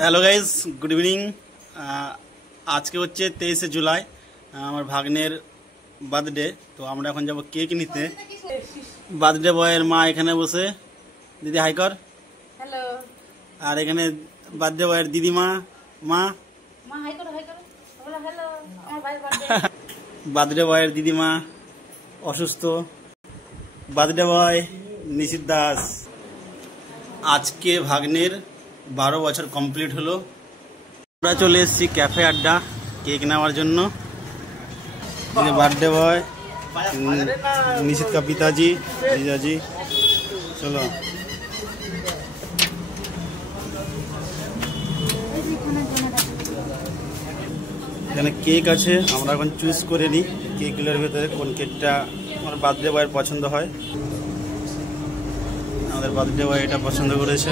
Hello guys, good evening. আজকে হচ্ছে 23শে জুলাই, আমার ভাগ্নের বার্থডে। তো আমরা এখন যাব কেক নিতে। বার্থডে বয়ের মা এখানে বসে, দিদি হাই কর। হ্যালো। আর এখানে বার্থডে বয়ের দিদিমা, মা হাই করো, হাই করো, বলো হ্যালো। আমার ভাইয়ের বার্থডে। বার্থডে বয়ের দিদিমা অসুস্থ। Birthday boy Nishit Das. আজকে ভাগ্নের 12 বছর কমপ্লিট হলো। আমরা চলে এসেছি ক্যাফে আড্ডা কেক নেওয়ার জন্য। বার্থডে বয় নিশিত কা পিতাজি, জিজাজি। চলো, এখানে কেক আছে, আমরা এখন চুজ করে নিই কেকগুলোর ভেতরে কোন কেকটা আমার বার্থডে বয়ের পছন্দ হয়। আমাদের বার্থডে বয় এটা পছন্দ করেছে।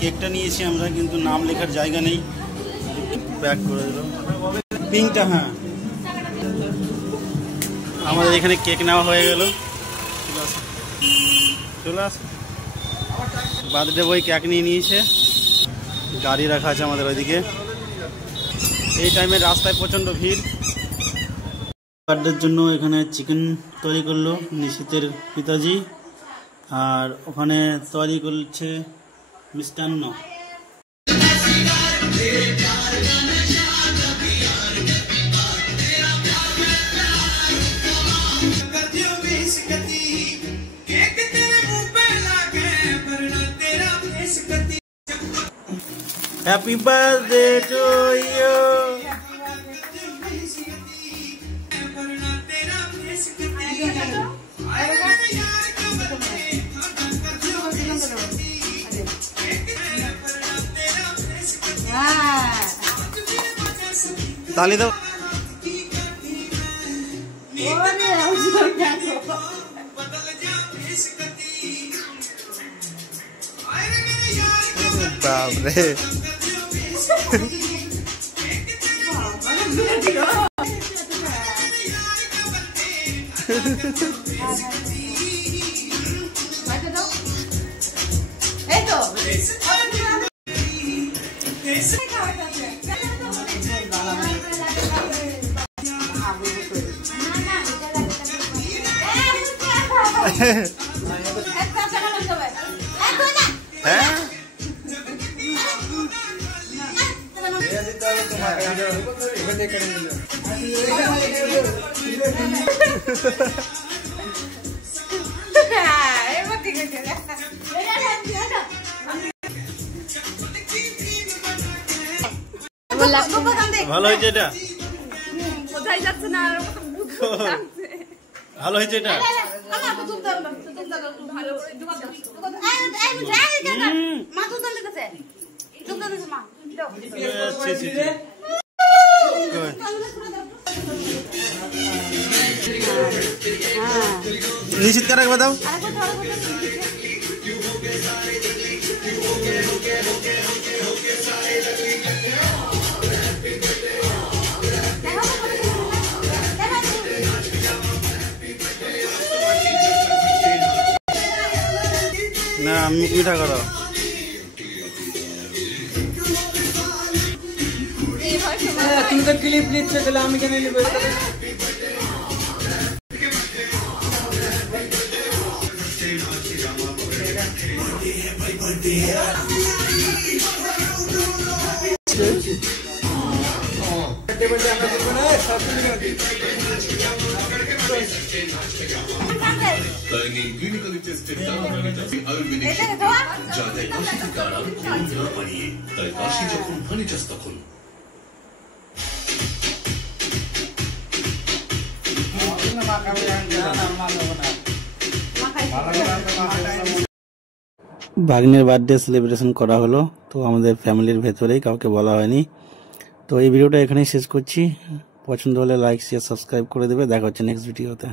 কেকটা নিয়েছি আমরা, কিন্তু নাম লেখার জায়গা নেই, প্যাক করে দিল পিঙ্কটা। হ্যাঁ, আমাদের এখানে কেক নেওয়া হয়ে গেল। চলে আস, বার্থডে বয় কেক নিয়ে নিয়েছে, গাড়ি রাখা আছে আমাদের ওইদিকে। এই টাইমে রাস্তায় প্রচণ্ড ভিড়। বার্থডের জন্য এখানে চিকেন তৈরি করলো নিশিতের পিতাজি, আর ওখানে তৈরি করছে মিষ্টান্ন। Happy birthday to you. ताली दो। बाप रे, ভালো হয়েছে এটা, কোথায় যাচ্ছে না, ভালো হয়েছে এটা। নিশ্চিত করে রাখবে দাও। না, আমি পিঠা করো। তুমি তো ক্লিপ নিচ্ছে, তাহলে আমি কেন নিব? ভাগ্নের বার্থডে সেলিব্রেশন করা হলো, তো আমাদের ফ্যামিলির ভেতরেই, কাউকে বলা হয়নি। তো এই ভিডিওটা এখানেই শেষ করছি। পছন্দ হলে লাইক, শেয়ার, সাবস্ক্রাইব করে দেবে। দেখা হচ্ছে নেক্সট ভিডিওতে।